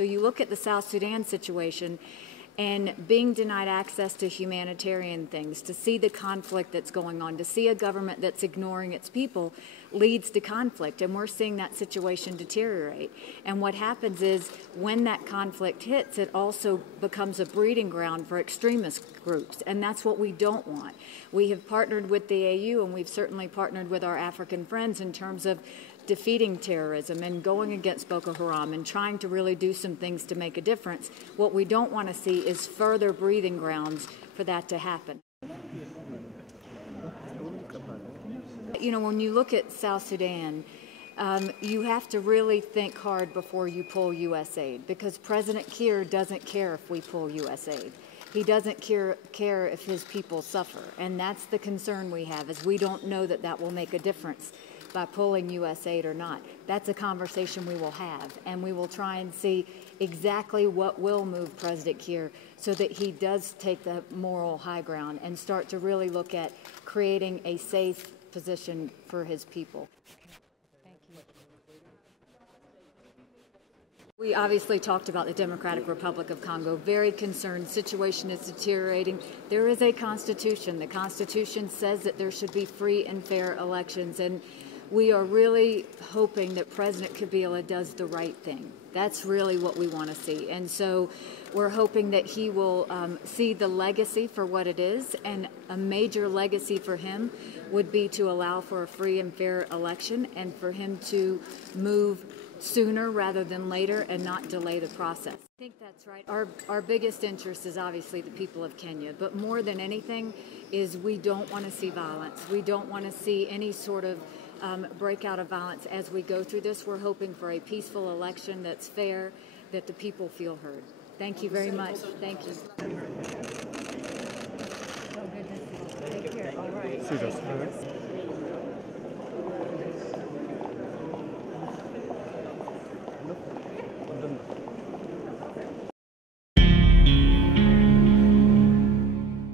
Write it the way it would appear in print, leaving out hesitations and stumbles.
So you look at the South Sudan situation and being denied access to humanitarian things, to see the conflict that's going on, to see a government that's ignoring its people leads to conflict. And we're seeing that situation deteriorate. And what happens is when that conflict hits, it also becomes a breeding ground for extremist groups. And that's what we don't want. We have partnered with the AU, and we've certainly partnered with our African friends in terms of defeating terrorism and going against Boko Haram and trying to really do some things to make a difference. What we don't want to see is further breathing grounds for that to happen. You know, when you look at South Sudan, you have to really think hard before you pull U.S. aid, because President Kiir doesn't care if we pull U.S. aid. He doesn't care if his people suffer. And that's the concern we have, is we don't know that that will make a difference by pulling U.S. aid or not. That's a conversation we will have, and we will try and see exactly what will move President Kiir so that he does take the moral high ground and start to really look at creating a safe position for his people. Thank you. We obviously talked about the Democratic Republic of Congo. Very concerned. Situation is deteriorating. There is a constitution. The constitution says that there should be free and fair elections, and we are really hoping that President Kabila does the right thing. That's really what we want to see. And so we're hoping that he will see the legacy for what it is. And a major legacy for him would be to allow for a free and fair election, and for him to move sooner rather than later and not delay the process. I think that's right. Our biggest interest is obviously the people of Kenya. But more than anything is we don't want to see violence. We don't want to see any sort of breakout of violence as we go through this. We're hoping for a peaceful election that's fair, that the people feel heard. Thank you very much. Thank you. So good to see you. Take care. All right.